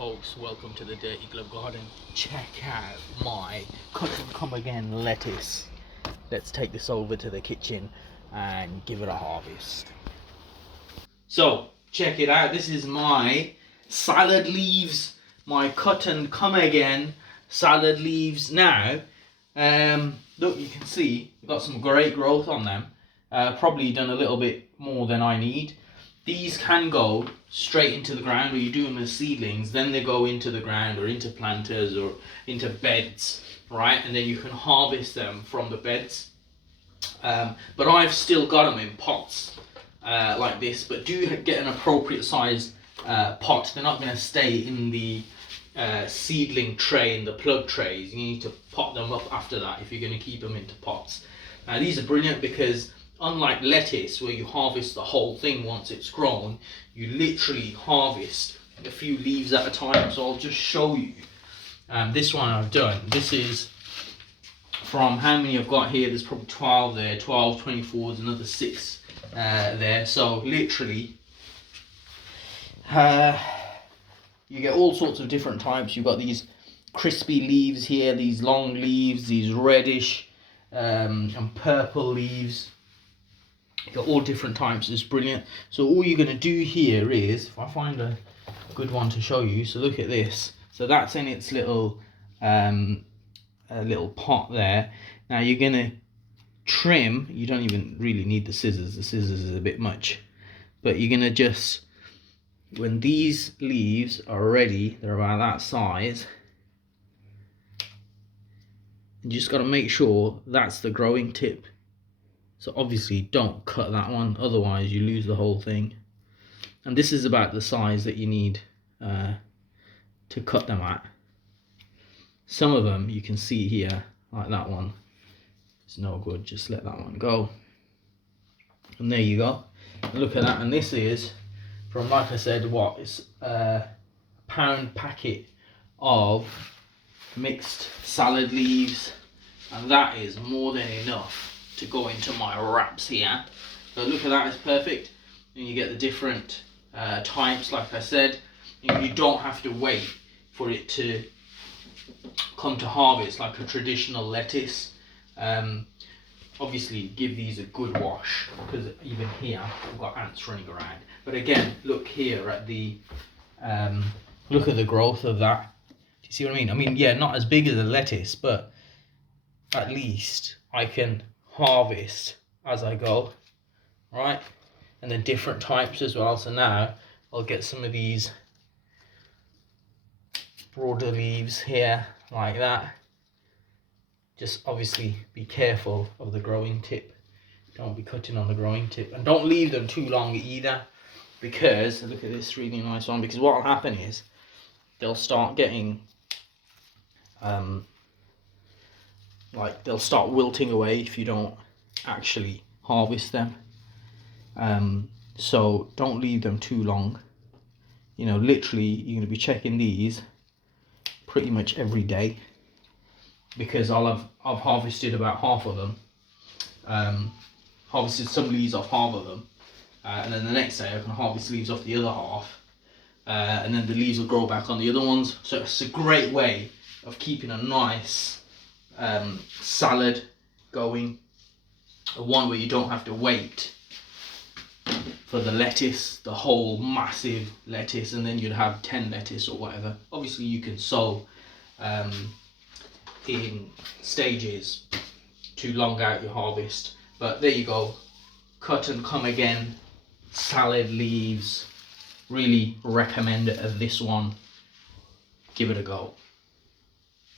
Folks, welcome to the Dirty Glove Garden. Check out my cut and come again lettuce. Let's take this over to the kitchen and give it a harvest. So check it out, this is my salad leaves, my cut and come again salad leaves. Now look, you can see we've got some great growth on them. Probably done a little bit more than I need. These can go straight into the ground, or you do them as seedlings, then they go into the ground or into planters or into beds, right? And then you can harvest them from the beds. But I've still got them in pots like this, but do get an appropriate size pot. They're not going to stay in the seedling tray, in the plug trays. You need to pot them up after that if you're going to keep them into pots. Now these are brilliant because unlike lettuce, where you harvest the whole thing once it's grown, you literally harvest a few leaves at a time. So I'll just show you. This one I've done. This is from how many I've got here. There's probably 12 there, 12, 24, there's another 6 there. So literally, you get all sorts of different types. You've got these crispy leaves here, these long leaves, these reddish and purple leaves. You've got all different types. It's brilliant. So all you're going to do here is, if I find a good one to show you, so look at this. So that's in its little little pot there. Now you're going to trim. You don't even really need the scissors. The scissors is a bit much, but you're going to just, when these leaves are ready, they're about that size, you just got to make sure that's the growing tip. So obviously don't cut that one, otherwise you lose the whole thing. And this is about the size that you need to cut them at. Some of them you can see here, like that one, it's no good, just let that one go. And there you go. Look at that, and this is from, like I said, what is a pound packet of mixed salad leaves, and that is more than enough to go into my wraps here. So look at that, it's perfect. And you get the different types, like I said. You don't have to wait for it to come to harvest like a traditional lettuce. Obviously give these a good wash, because even here I've got ants running around. But again, look here at the look at the growth of that. Do you see what I mean? I mean, yeah, not as big as a lettuce, but at least I can harvest as I go, right? And then different types as well. So now I'll get some of these broader leaves here like that. Just obviously be careful of the growing tip. Don't be cutting on the growing tip, and don't leave them too long either, because look at this really nice one, because what will happen is they'll start getting like they'll start wilting away if you don't actually harvest them. So don't leave them too long. You know, literally you're going to be checking these pretty much every day, because I've harvested about half of them. Harvested some leaves off half of them, and then the next day I can harvest leaves off the other half, and then the leaves will grow back on the other ones. So it's a great way of keeping a nice salad going, one where you don't have to wait for the lettuce, the whole massive lettuce, and then you'd have 10 lettuce or whatever. Obviously you can sow in stages to long out your harvest, but there you go, cut and come again salad leaves. Really recommend this one, give it a go.